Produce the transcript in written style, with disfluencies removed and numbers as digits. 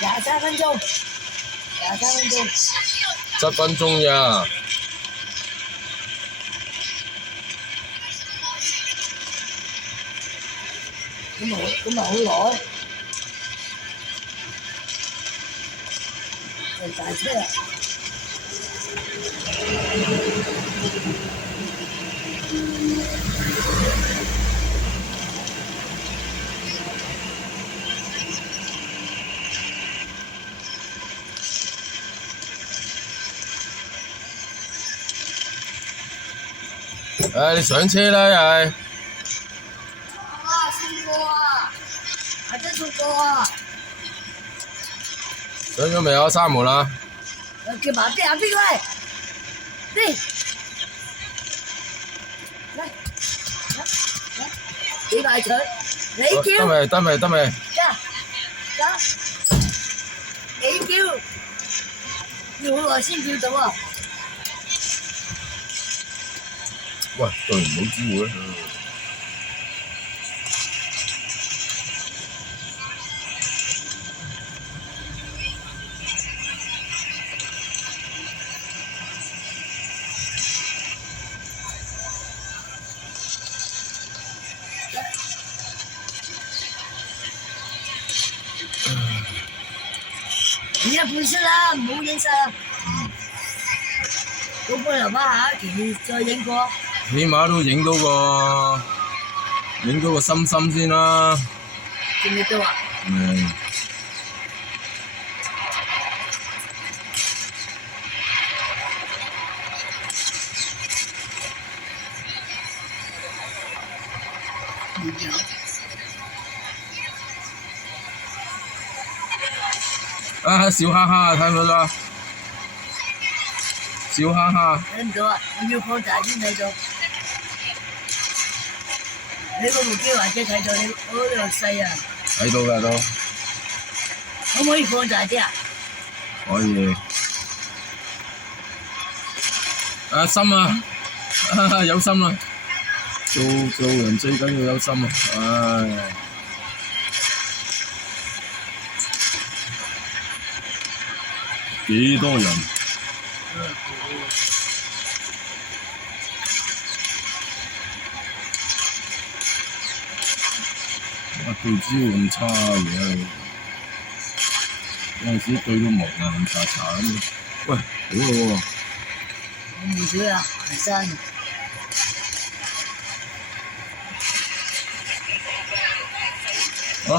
23分鐘，23分鐘。7分鐘咋？咁咪好耐。大車啊！你上車啦又係。送過啊！阿姐送過啊！上咗未啊？閂門啦！叫埋邊過嚟，嚟，幾大嘴？你叫。得未？你叫，要好耐先叫到啊！喂，對唔好機會啊！而家半出啦，唔好影晒啦。嗰個留翻下一期再影過。起碼都影到個心心先啦。見唔到啊？小哈哈睇唔到啦，小哈哈。睇唔到啊！我要放大先睇到。你嗰部機或者睇到你嗰度細啊？睇到㗎都。可唔可以放大啲啊？可以。心啊！有心啦！做人最緊要有心啊！唉。幾多人？對焦咁差嘅，有陣時對到蒙啊咁查咁。喂，好啦喎！唔少啊，行山。好。